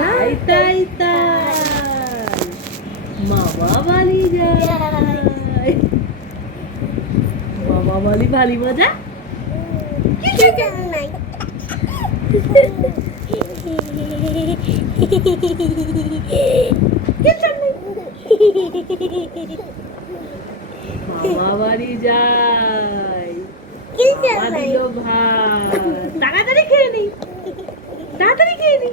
তাই তাই তাই মামা বাড়ি যায়। মামা বাড়ি ভারী মজা। মামা বাড়ি যায়, মামা দিল ভাত। তাড়াতাড়ি খেয়ে নি, তাড়াতাড়ি খেয়ে নি।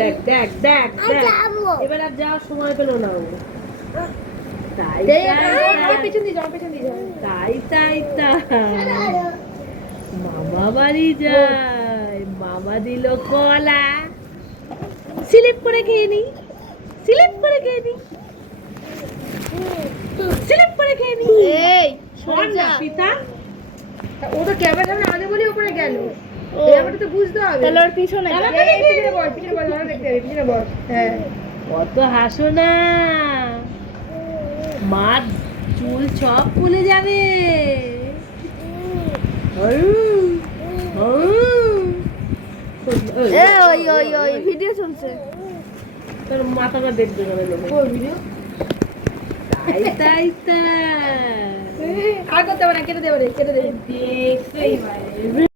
দেখ দেখ দেখ দেখ, এবার আর যাওয়ার সময় পেলো না ও। তাই তাই তাই তাই মামা বাড়ি যায়, মামা দিল কলা। স্লিপ করে খেয়ে নি, স্লিপ করে খেয়ে নি, স্লিপ করে খেয়ে নি। এই শোন না পিতা, ও তো ক্যামেরার সামনে আগে বলি উপরে গেল। ব্যাপারটা তো বুঝতে হবে। তাহলে ওর পিছনে পিছনে বল, পিছনে বল, ভালো দেখতে হবে, পিছনে বল। হ্যাঁ, অত হাসো না, মা চুল সব খুলে যাবে। ওই ওই ওই ভিডিও চলছে। তোর মাথাটা দেখবে না লোকে। কোন ভিডিও? তাই তাই তাই আর করতে হবে না, কেটে দেবে, কেটে দেবে। দেখতেই পারে।